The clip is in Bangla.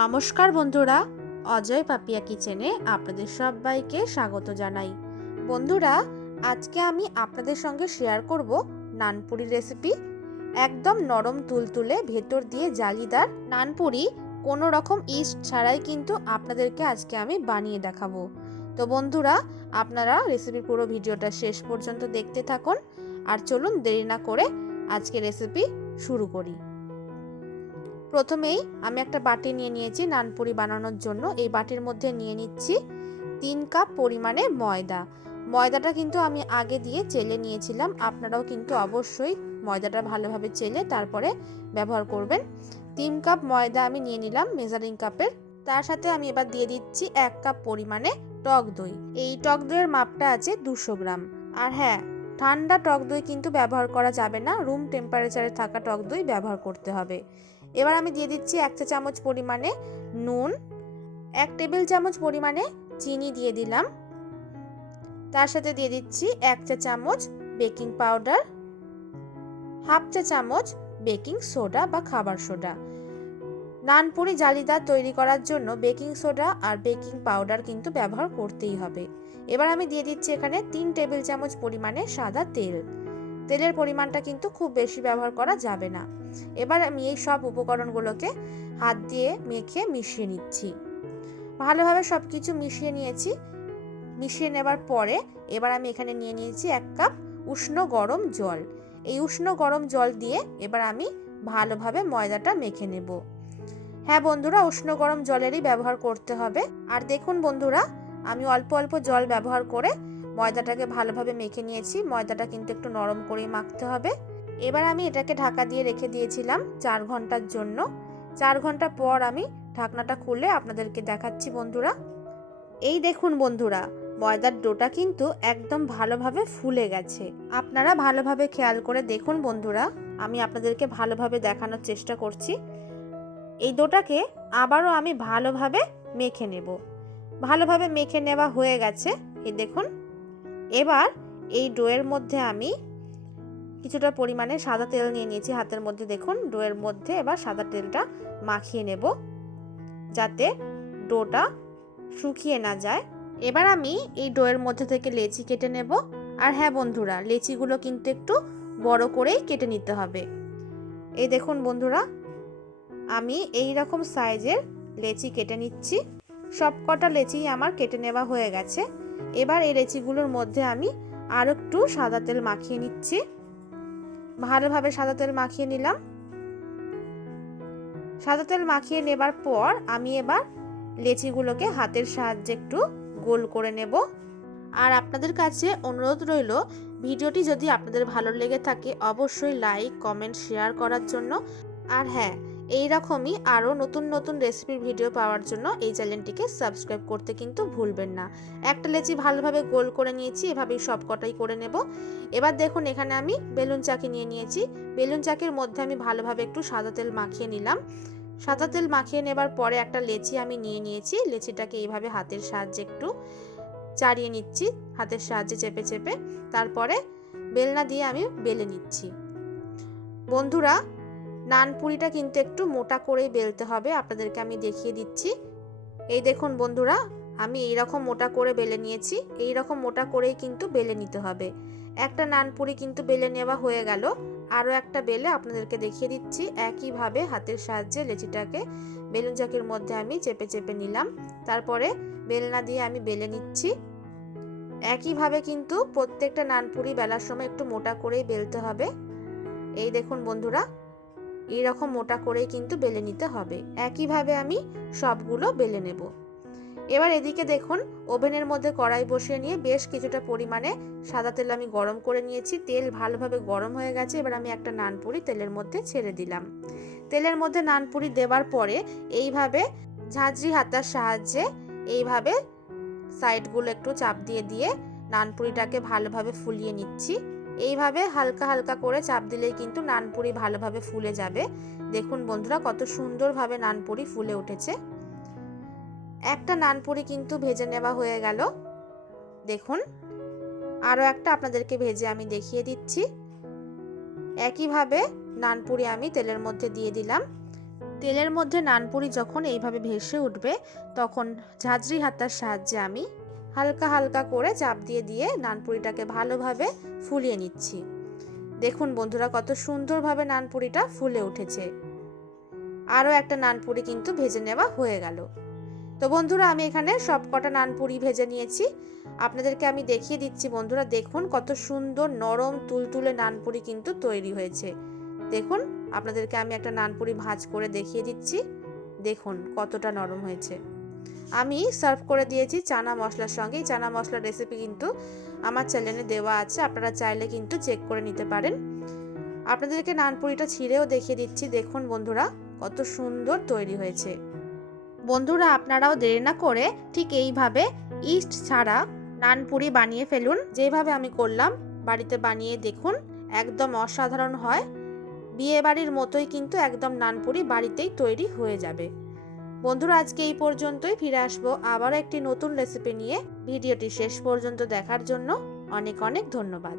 নমস্কার বন্ধুরা, অজয় পাপিয়া কিচেনে আপনাদের সবাইকে স্বাগত জানাই। বন্ধুরা, আজকে আমি আপনাদের সঙ্গে শেয়ার করব নানপুরি রেসিপি। একদম নরম তুলতুলে ভেতর দিয়ে জালিদার নানপুরি, কোনো রকম ইস্ট ছাড়াই কিন্তু আপনাদেরকে আজকে আমি বানিয়ে দেখাবো। তো বন্ধুরা, আপনারা রেসিপির পুরো ভিডিওটা শেষ পর্যন্ত দেখতে থাকুন। আর চলুন দেরি না করে আজকে রেসিপি শুরু করি। প্রথমেই আমি একটা বাটি নিয়ে নিয়েছি নানপুরি বানানোর জন্য। এই বাটির মধ্যে নিয়ে নিচ্ছি 3 কাপ পরিমাণে ময়দা। ময়দাটা কিন্তু আমি আগে দিয়ে চেলে নিয়েছিলাম। আপনারাও কিন্তু অবশ্যই ময়দাটা ভালোভাবে চেলে তারপরে ব্যবহার করবেন। 3 কাপ ময়দা আমি নিয়ে নিলাম মেজারিং কাপের। তার সাথে আমি এবার দিয়ে দিচ্ছি 1 কাপ পরিমাণে টক দই। এই টক দইয়ের মাপটা আছে 200 গ্রাম। আর হ্যাঁ, ঠান্ডা টক দই কিন্তু ব্যবহার করা যাবে না, রুম টেম্পারেচারে থাকা টক দই ব্যবহার করতে হবে। এবার আমি দিয়ে দিচ্ছি 1 চা চামচ পরিমাণে নুন, 1 টেবিল চামচ পরিমাণে চিনি দিয়ে দিলাম। তার সাথে দিয়ে দিচ্ছি 1 চা চামচ বেকিং পাউডার, হাফ চা চামচ বেকিং সোডা বা খাবার সোডা। নানপুরি জালিদার তৈরি করার জন্য বেকিং সোডা আর বেকিং পাউডার কিন্তু ব্যবহার করতেই হবে। এবার আমি দিয়ে দিচ্ছি এখানে 3 টেবিল চামচ পরিমাণে সাদা তেল। তেলের পরিমাণটা কিন্তু খুব বেশি ব্যবহার করা যাবে না। এবার আমি এই সব উপকরণগুলোকে হাত দিয়ে মেখে মিশিয়ে নিচ্ছি। ভালোভাবে সব কিছু মিশিয়ে নিয়েছি। মিশিয়ে নেবার পরে এবার আমি এখানে নিয়ে নিয়েছি 1 কাপ উষ্ণ গরম জল। এই উষ্ণ গরম জল দিয়ে এবার আমি ভালোভাবে ময়দাটা মেখে নেব। হ্যাঁ বন্ধুরা, উষ্ণ গরম জলেরই ব্যবহার করতে হবে। আর দেখুন বন্ধুরা, আমি অল্প অল্প জল ব্যবহার করে ময়দাটাকে ভালোভাবে মেখে নিয়েছি। ময়দাটা কিন্তু একটু নরম করেই মাখতে হবে। এবার আমি এটাকে ঢাকা দিয়ে রেখে দিয়েছিলাম 4 ঘন্টার জন্য। 4 ঘন্টা পর আমি ঢাকনাটা খুলে আপনাদেরকে দেখাচ্ছি বন্ধুরা। এই দেখুন বন্ধুরা, ময়দার ডোটা কিন্তু একদম ভালোভাবে ফুলে গেছে। আপনারা ভালোভাবে খেয়াল করে দেখুন বন্ধুরা, আমি আপনাদেরকে ভালোভাবে দেখানোর চেষ্টা করছি। এই ডোটাকে আবারও আমি ভালোভাবে মেখে নেব। ভালোভাবে মেখে নেওয়া হয়ে গেছে, এই দেখুন। এবার এই ডোয়ের মধ্যে আমি কিছুটা পরিমাণে সাদা তেল নিয়ে নিয়েছি হাতের মধ্যে। দেখুন, ডোয়ের মধ্যে এবার সাদা তেলটা মাখিয়ে নেব যাতে ডোটা শুকিয়ে না যায়। এবার আমি এই ডোয়ের মধ্যে থেকে লেচি কেটে নেব। আর হ্যাঁ বন্ধুরা, লেচিগুলো কিন্তু একটু বড় করেই কেটে নিতে হবে। এই দেখুন বন্ধুরা, আমি এই রকম সাইজের লেচি কেটে নিচ্ছি। সব কটা লেচি আমার কেটে নেওয়া হয়ে গেছে। এবার এই লেচিগুলোর মধ্যে আমি আর একটু সাদা তেল মাখিয়ে নিচ্ছি। ভালোভাবে সাদা তেল মাখিয়ে নিলাম। সাদা তেল মাখিয়ে নেবার পর আমি এবার লেচিগুলোকে হাতের সাহায্যে একটু গোল করে নেব। আর আপনাদের কাছে অনুরোধ রইল, ভিডিওটি যদি আপনাদের ভালো লেগে থাকে অবশ্যই লাইক, কমেন্ট, শেয়ার করার জন্য। আর হ্যাঁ, এই রকমই আরও নতুন নতুন রেসিপির ভিডিও পাওয়ার জন্য এই চ্যানেলটিকে সাবস্ক্রাইব করতে কিন্তু ভুলবেন না। একটা লেচি ভালোভাবে গোল করে নিয়েছি, এভাবেই সব কটাই করে নেব। এবার দেখুন, এখানে আমি বেলুন চাকি নিয়ে নিয়েছি। বেলুন চাকির মধ্যে আমি ভালোভাবে একটু সাদা তেল মাখিয়ে নিলাম। সাদা তেল মাখিয়ে নেবার পরে একটা লেচি আমি নিয়ে নিয়েছি। লেচিটাকে এইভাবে হাতের সাহায্যে একটু চাড়িয়ে নিচ্ছি, হাতের সাহায্যে চেপে চেপে। তারপরে বেলনা দিয়ে আমি বেলে নিচ্ছি। বন্ধুরা, নানপুরিটা কিন্তু একটু মোটা করেই বেলতে হবে, আপনাদেরকে আমি দেখিয়ে দিচ্ছি। এই দেখুন বন্ধুরা, আমি এইরকম মোটা করে বেলে নিয়েছি। এইরকম মোটা করেই কিন্তু বেলে নিতে হবে। একটা নানপুরি কিন্তু বেলে নেওয়া হয়ে গেল। আরও একটা বেলে আপনাদেরকে দেখিয়ে দিচ্ছি। একইভাবে হাতের সাহায্যে লেচিটাকে বেলুন চাকির মধ্যে আমি চেপে চেপে নিলাম। তারপরে বেলনা দিয়ে আমি বেলে নিচ্ছি। একইভাবে কিন্তু প্রত্যেকটা নানপুরি বেলার সময় একটু মোটা করেই বেলতে হবে। এই দেখুন বন্ধুরা, এইরকম মোটা করেই কিন্তু বেলে নিতে হবে। একইভাবে আমি সবগুলো বেলে নেব। এবার এদিকে দেখুন, ওভেনের মধ্যে কড়াই বসিয়ে নিয়ে বেশ কিছুটা পরিমাণে সাদা তেল আমি গরম করে নিয়েছি। তেল ভালোভাবে গরম হয়ে গেছে। এবার আমি একটা নানপুরি তেলের মধ্যে ছেড়ে দিলাম। তেলের মধ্যে নানপুরি দেওয়ার পরে এইভাবে ঝাঁঝরি হাতার সাহায্যে এইভাবে সাইডগুলো একটু চাপ দিয়ে দিয়ে নানপুরিটাকে ভালোভাবে ফুলিয়ে নিচ্ছি। এইভাবে হালকা হালকা করে চাপ দিলেই কিন্তু নানপুরি ভালোভাবে ফুলে যাবে। দেখুন বন্ধুরা, কত সুন্দরভাবে নানপুরি ফুলে উঠেছে। একটা নানপুরি কিন্তু ভেজে নেওয়া হয়ে গেল। দেখুন, আরও একটা আপনাদেরকে ভেজে আমি দেখিয়ে দিচ্ছি। একইভাবে নানপুরি আমি তেলের মধ্যে দিয়ে দিলাম। তেলের মধ্যে নানপুরি যখন এইভাবে ভেসে উঠবে তখন ঝাঁঝরি হাতার সাহায্যে আমি হালকা হালকা করে চাপ দিয়ে দিয়ে নানপুরিটাকে ভালোভাবে ফুলিয়ে নিচ্ছি। দেখুন বন্ধুরা কত সুন্দরভাবে নানপুরিটা ফুলে উঠেছে। আরও একটা নানপুরি কিন্তু ভেজে নেওয়া হয়ে গেল। তো বন্ধুরা আমি এখানে সবকটা নানপুরি ভেজে নিয়েছি। আপনাদেরকে আমি দেখিয়ে দিচ্ছি বন্ধুরা, দেখুন কত সুন্দর নরম তুলতুলে নানপুরি কিন্তু তৈরি হয়েছে। দেখুন আপনাদেরকে আমি একটা নানপুরি ভাঁজ করে দেখিয়ে দিচ্ছি, দেখুন কতটা নরম হয়েছে। আমি সার্ভ করে দিয়েছি চানা মশলার সঙ্গে। এই চানা মশলার রেসিপি কিন্তু আমার চ্যানেলে দেওয়া আছে, আপনারা চাইলে কিন্তু চেক করে নিতে পারেন। আপনাদেরকে নানপুরিটা ছিঁড়েও দেখিয়ে দিচ্ছি, দেখুন বন্ধুরা কত সুন্দর তৈরি হয়েছে। বন্ধুরা আপনারাও দেরি না করে ঠিক এইভাবে ইস্ট ছাড়া নানপুরি বানিয়ে ফেলুন। যেভাবে আমি করলাম বাড়িতে বানিয়ে দেখুন, একদম অসাধারণ হয়। বিয়ে বাড়ির মতোই কিন্তু একদম নানপুরি বাড়িতেই তৈরি হয়ে যাবে। বন্ধুরা আজকে এই পর্যন্তই, ফিরে আসবো আবারও একটি নতুন রেসিপি নিয়ে। ভিডিওটি শেষ পর্যন্ত দেখার জন্য অনেক অনেক ধন্যবাদ।